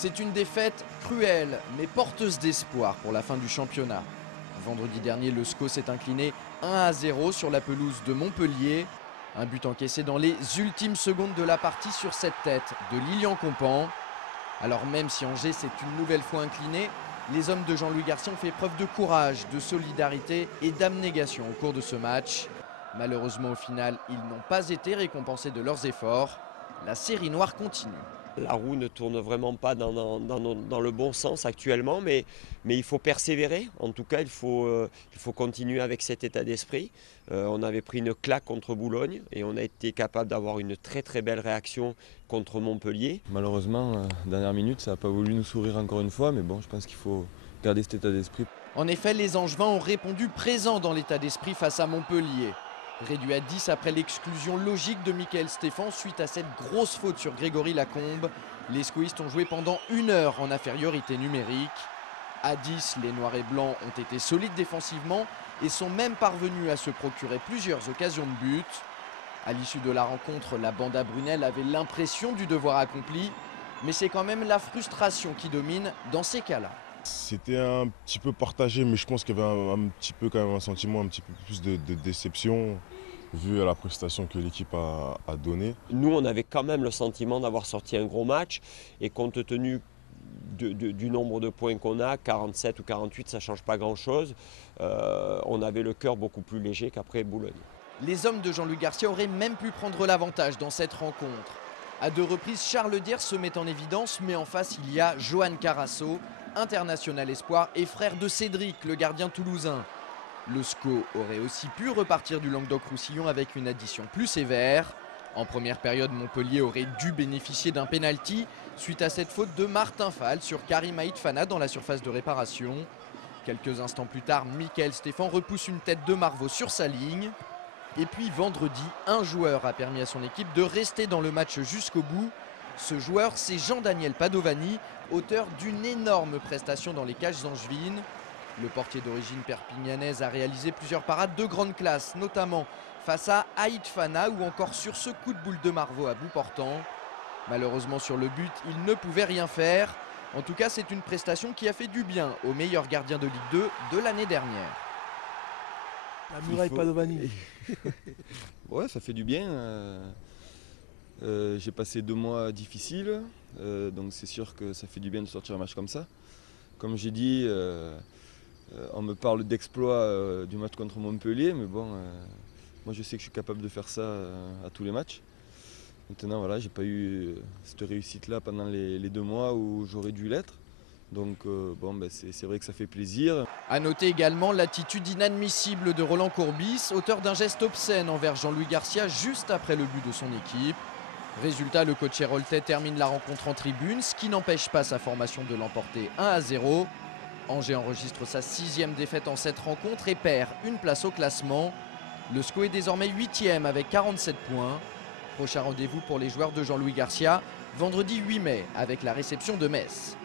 C'est une défaite cruelle, mais porteuse d'espoir pour la fin du championnat. Vendredi dernier, le SCO s'est incliné 1-0 sur la pelouse de Montpellier. Un but encaissé dans les ultimes secondes de la partie sur cette tête de Lilian Compan. Alors même si Angers s'est une nouvelle fois incliné, les hommes de Jean-Louis Garcia ont fait preuve de courage, de solidarité et d'abnégation au cours de ce match. Malheureusement, au final, ils n'ont pas été récompensés de leurs efforts. La série noire continue. La roue ne tourne vraiment pas dans le bon sens actuellement, mais il faut persévérer. En tout cas, il faut continuer avec cet état d'esprit. On avait pris une claque contre Boulogne et on a été capable d'avoir une très très belle réaction contre Montpellier. Malheureusement, dernière minute, ça n'a pas voulu nous sourire encore une fois, mais bon, je pense qu'il faut garder cet état d'esprit. En effet, les Angevins ont répondu présents dans l'état d'esprit face à Montpellier. Réduit à 10 après l'exclusion logique de Mickaël Stéphane suite à cette grosse faute sur Grégory Lacombe, les squistes ont joué pendant 1 heure en infériorité numérique. À 10, les Noirs et Blancs ont été solides défensivement et sont même parvenus à se procurer plusieurs occasions de but. À l'issue de la rencontre, la bande à Brunel avait l'impression du devoir accompli, mais c'est quand même la frustration qui domine dans ces cas-là. C'était un petit peu partagé, mais je pense qu'il y avait un petit peu quand même un sentiment un petit peu plus de déception vu à la prestation que l'équipe a donnée. Nous, on avait quand même le sentiment d'avoir sorti un gros match et compte tenu du nombre de points qu'on a, 47 ou 48, ça ne change pas grand-chose. On avait le cœur beaucoup plus léger qu'après Boulogne. Les hommes de Jean-Louis Garcia auraient même pu prendre l'avantage dans cette rencontre. À 2 reprises, Charles Diers se met en évidence, mais en face, il y a Johan Carasso, international espoir et frère de Cédric, le gardien toulousain. Le SCO aurait aussi pu repartir du Languedoc-Roussillon avec une addition plus sévère. En première période, Montpellier aurait dû bénéficier d'un pénalty suite à cette faute de Martin Fall sur Karim Aït-Fana dans la surface de réparation. Quelques instants plus tard, Mickaël Stéphane repousse une tête de Marvaux sur sa ligne. Et puis vendredi, un joueur a permis à son équipe de rester dans le match jusqu'au bout. Ce joueur, c'est Jean-Daniel Padovani, auteur d'une énorme prestation dans les cages angevines. Le portier d'origine perpignanaise a réalisé plusieurs parades de grande classe, notamment face à Aït-Fana ou encore sur ce coup de boule de Marvaux à bout portant. Malheureusement sur le but, il ne pouvait rien faire. En tout cas, c'est une prestation qui a fait du bien au meilleur gardien de Ligue 2 de l'année dernière. La muraille Padovani. Ouais, ça fait du bien. J'ai passé 2 mois difficiles, donc c'est sûr que ça fait du bien de sortir un match comme ça. Comme j'ai dit, on me parle d'exploit du match contre Montpellier, mais bon, moi je sais que je suis capable de faire ça à tous les matchs. Maintenant, voilà, j'ai pas eu cette réussite-là pendant les 2 mois où j'aurais dû l'être. Donc bon, c'est vrai que ça fait plaisir. A noter également l'attitude inadmissible de Roland Courbis, auteur d'un geste obscène envers Jean-Louis Garcia juste après le but de son équipe. Résultat, le coach héroltais termine la rencontre en tribune, ce qui n'empêche pas sa formation de l'emporter 1-0. Angers enregistre sa 6e défaite en cette rencontre et perd une place au classement. Le SCO est désormais 8e avec 47 points. Prochain rendez-vous pour les joueurs de Jean-Louis Garcia, vendredi 8 mai avec la réception de Metz.